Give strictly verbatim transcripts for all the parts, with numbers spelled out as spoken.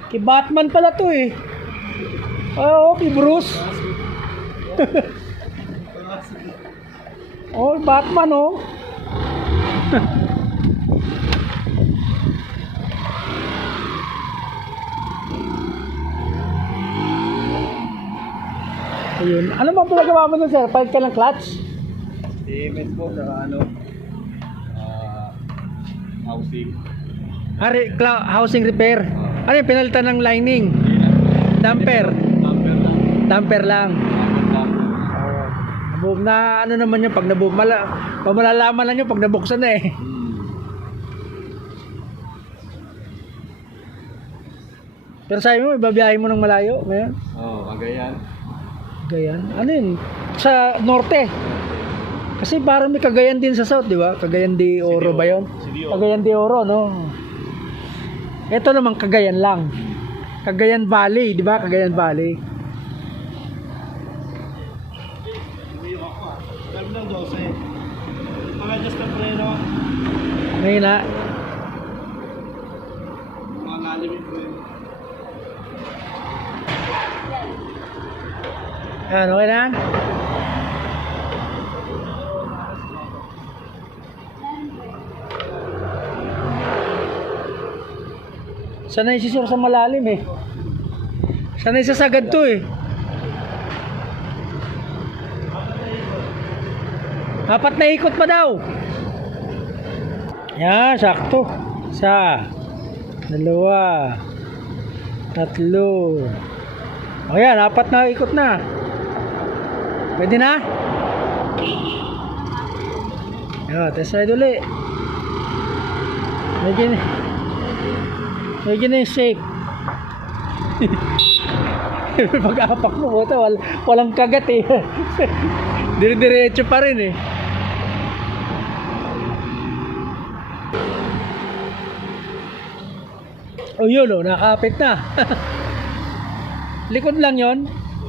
Kay Batman pala to eh. Oo, kay Bruce. Oh, Batman oh. Ayun. Ano bang pinagawa mo doon, sir? Palit ka ng clutch? Si Met po sa ano, ah, housing. Hari, cla- housing repair. Ano yung pinalitan ng lining? Damper. Damper lang. Damper lang. Damper. Nabuk na ano naman yung pag nabuk mala, pamalalaman lang yung pag nabuksan na eh. Hmm. Pero sabi mo, ibabiyahin mo ng malayo ngayon? Oh, Cagayan. Cagayan? Ano yun? Sa norte. Kasi parang may Cagayan din sa south, di ba? Cagayan de Oro ba yun? Sidio. Cagayan de Oro, no? Ito naman Cagayan lang. Cagayan Valley, di ba? Cagayan Valley. Hindi ako ah. Meron ng dose. Pag-adjust ng preno. Ngayon na. Mga lalim yung preno. Ano, okay na? Sanay si sir sa malalim eh. Sanay sa sagad to eh. Apat na ikot pa daw. Yan, sakto. Isa, dalawa, tatlo. O yan, apat na ikot na. Pwede na? Yan, test ride uli. Medyo na. Medyo na yung shake. Pag-apak mo, buta, wal, walang kagat eh. Dire-diretso pa rin eh. Oh yun oh, nakapit na. Likod lang yon.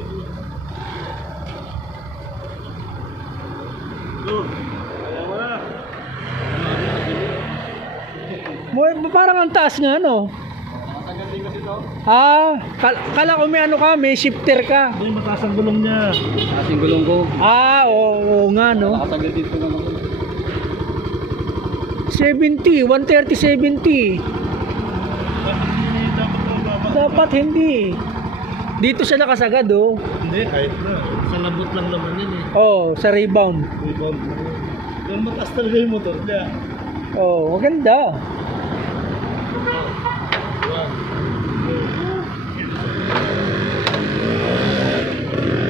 Boy, parang ang taas nga no. Matagal din kasi to. Ah, kal kala ko may ano ka, may shifter ka. Hindi, mataas ang gulong niya. Mataas yung gulong ko. Ah, oo, oo nga no. Nakatagal dito naman. seventy, one thirty, seventy. Dapat hindi. Dito siya nakasagad oh. Hindi, kahit na. Sa labot lang naman yun eh. Oh, sa rebound. Rebound. Doon mataas talaga yung motor niya. Oh, maganda.